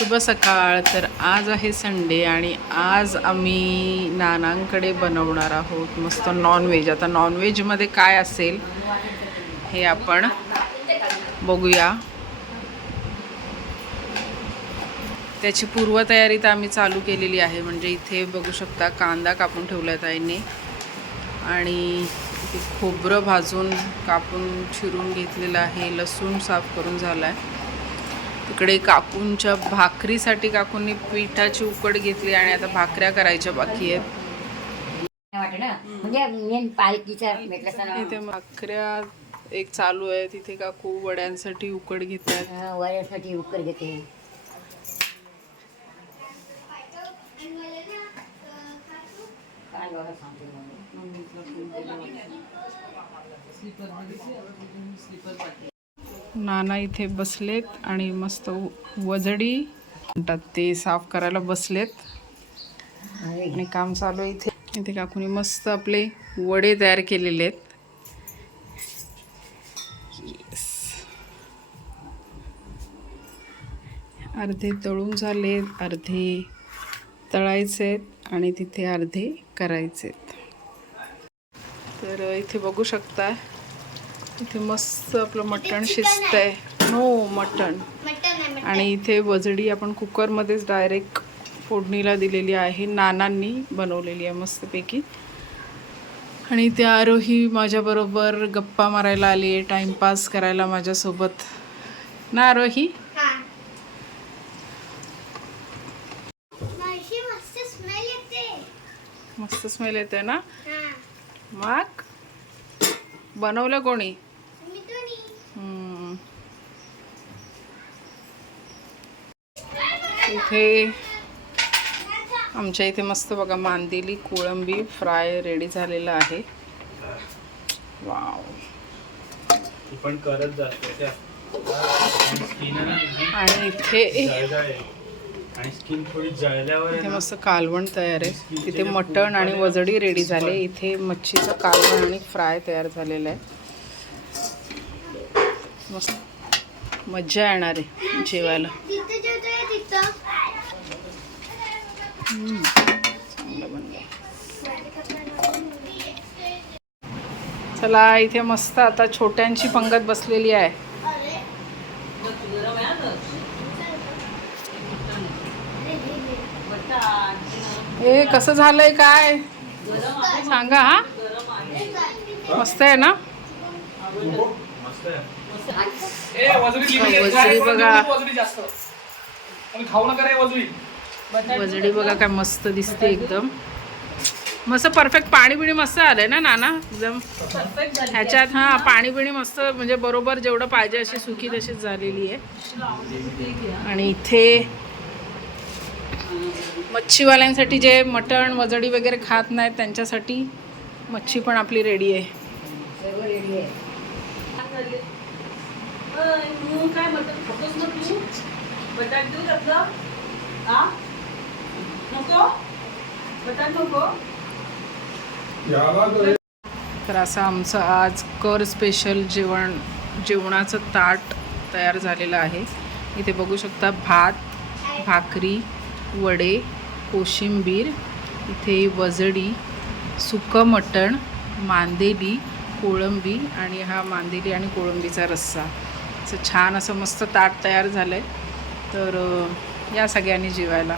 शुभ सकाळ. तर आज आहे संडे आणि आज आम्ही नानांकडे बनवणार आहोत मस्त नॉनव्हेज आता नॉनव्हेजमध्ये काय असेल हे आपण बघूया. त्याची पूर्वतयारी तर आम्ही चालू केलेली आहे. म्हणजे इथे बघू शकता कांदा कापून ठेवला आहे ताईने. आणि खोबरं भाजून कापून चिरून घेतलेलं आहे. लसूण साफ करून झाला आहे तिकडे काकूंच्या भाकरीसाठी काकूंनी पिठाची उकड घेतली आणि आता भाकऱ्या करायच्या बाकी आहेत. वाटत ना म्हणजे इथे भाकऱ्या एक चालू आहे. तिथे काकू वड्यांसाठी उकड घेत आहेत हा, वऱ्यासाठी उकर घेते. सांगते मग. नाना इथे बसलेत आणि मस्त वजडी म्हणतात ते साफ करायला बसलेत. आणि काम चालू आहे इथे. इथे काकूनी मस्त आपले वडे तयार केलेले आहेत. अर्धे तळून झालेत अर्धे तळायचे आहेत आणि तिथे अर्धे करायचे तर इथे बघू शकता इथे मस्त आपलं मटण शिजतंय. नो मटण. आणि इथे वजडी आपण कुकरमध्येच डायरेक्ट फोडणीला दिलेली आहे. नानांनी बनवलेली आहे मस्तपैकी. आणि इथे आरोही माझ्याबरोबर गप्पा मारायला आली आहे टाईमपास करायला माझ्यासोबत. ना आरोही? मस्त स्मेल येते. ना? हा. मग? बनवलं कोणी? इथे आमच्या इथे मस्त बघा मांदेली कोळंबी फ्राय रेडी झालेला आहे. वाव. पण करत जाते आणि इथे इथे मस्त कालवण तयार आहे. तिथे मटण आणि वजडी रेडी झाले इथे मच्छीचं कालवण आणि फ्राय तयार झालेलं आहे. मस्त. मज्जा येणार आहे जेवायला तिथं जेवतोय तिथं चांगलं बनलं चला इथे मस्त आता छोट्यांची पंगत बसलेली आहे. हे कसं झालंय काय? सांगा हा? मस्त आहे ना? बघा. खाऊ नका वजडी बघा काय मस्त दिसते एकदम. मस्त परफेक्ट पाणी बिणी मस्त आलंय ना नाना? एकदम ह्याच्यात हा पाणी बिणी मस्त म्हणजे बरोबर जेवढं पाहिजे अशी सुखी तशीच झालेली आहे. आणि इथे मच्छीवाल्यांसाठी जे मटण वजडी वगैरे खात नाहीत त्यांच्यासाठी मच्छी पण आपली रेडी आहे. सर्व रेडी आहे तर असं आमचं आज कर स्पेशल जेवण जेवणाचं ताट तयार झालेलं आहे. इथे बघू शकता भात भाकरी वडे कोशिंबीर इथे वजडी सुकं मटण मांदेली कोळंबी आणि हा मांदेली आणि कोळंबीचा रस्सा. असं छान असं मस्त ताट तयार झालं आहे तर या सगळ्यांनी जेवायला.